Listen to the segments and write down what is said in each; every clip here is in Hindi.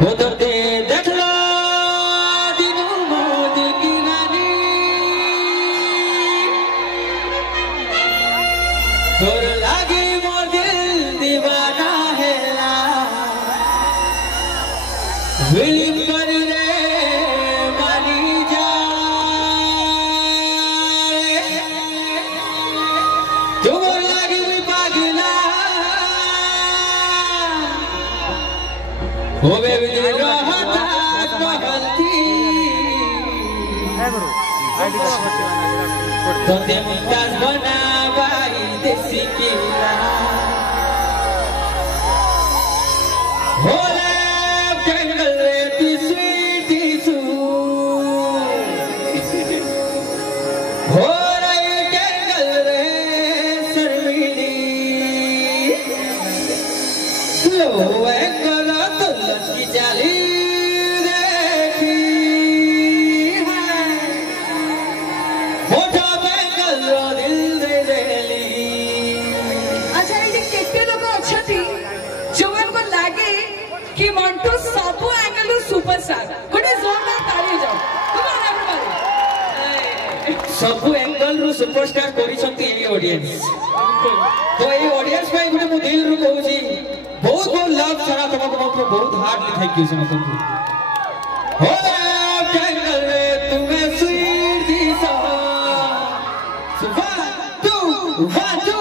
होते देखला दिनु मोद की नानी तोर लागी मोर दिल दीवाना है ला विलिम कर रे मानी जा तुम लागी भी पागला हो बे विजय रहता महलती तो ते मुमताज बनावाई देसी किला होले जंगल ती स्वीटी सू हो रही जंगल रे शर्मीली लो करा तो लचकी जाली देखी है मोटा बैंगल रो दिल दे देली। अच्छा ये केते लोग अछती जोवन को लागे कि मंटू सब एंगल सुपरस्टार गोटे जोरदार ताली जाओ कम ऑन एवरीबॉडी सब एंगल रु सुपरस्टार करिसंती एई ऑडियंस तो एई ऑडियंस पे गुटे मु दिल रु कहूची बहुत बहुत लव छड़ा तुमको बहुत हार्डली थैंक यू समस्त हो जंगल में तुम्हें स्वीट दी सा 1 2 3 4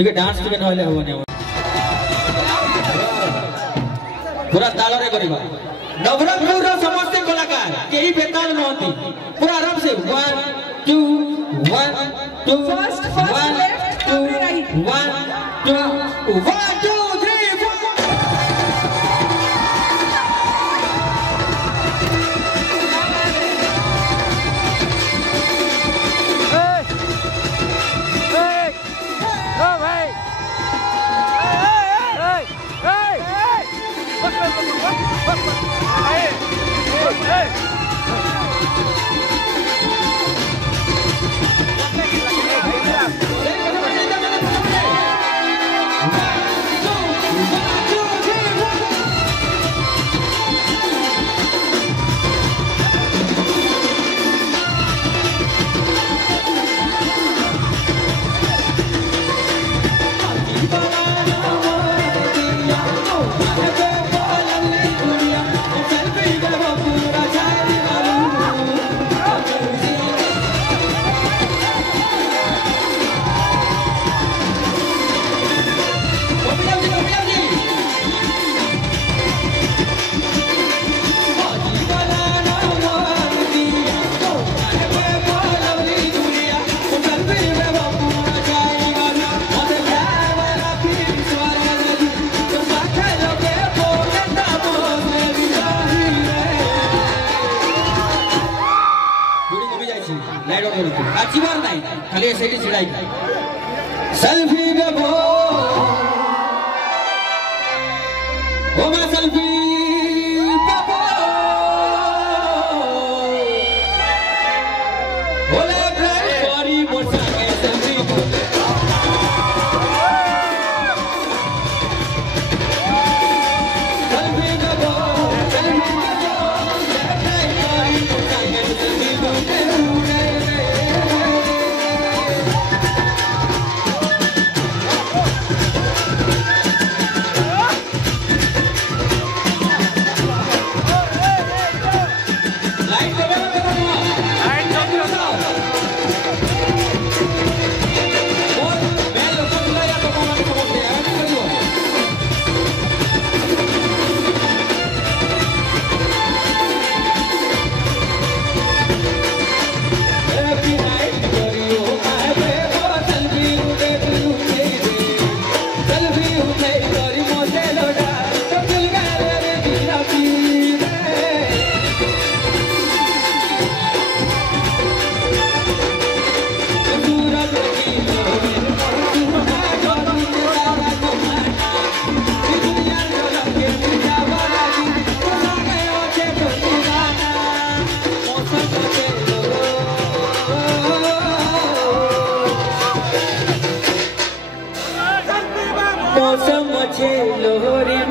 टिके डांस टिके नहले होने पूरा ताल रे करबा नवरंगपुर रो समस्त कलाकार केही बेताल नहंती पूरा आराम से 1 2 1 2 First left, right. 1 2 1 2 3 4 आजीवर नहीं खाली ऐसे ही चिढ़ाई सेल्फी में वो मैं सेल्फी बोले सॉरी मोटा के सेल्फी सेल्फी में वो मौसम अच्छे लोहरिन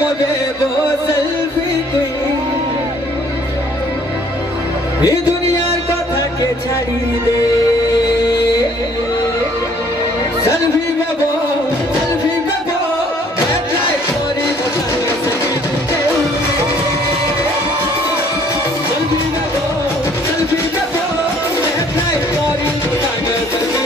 मोगे वो सेल्फी ये दुनिया कथा के छाड़ी दे सेल्फी में वो हेडलाइट कोरी बताने सेल्फी में वो हेडलाइट कोरी बताने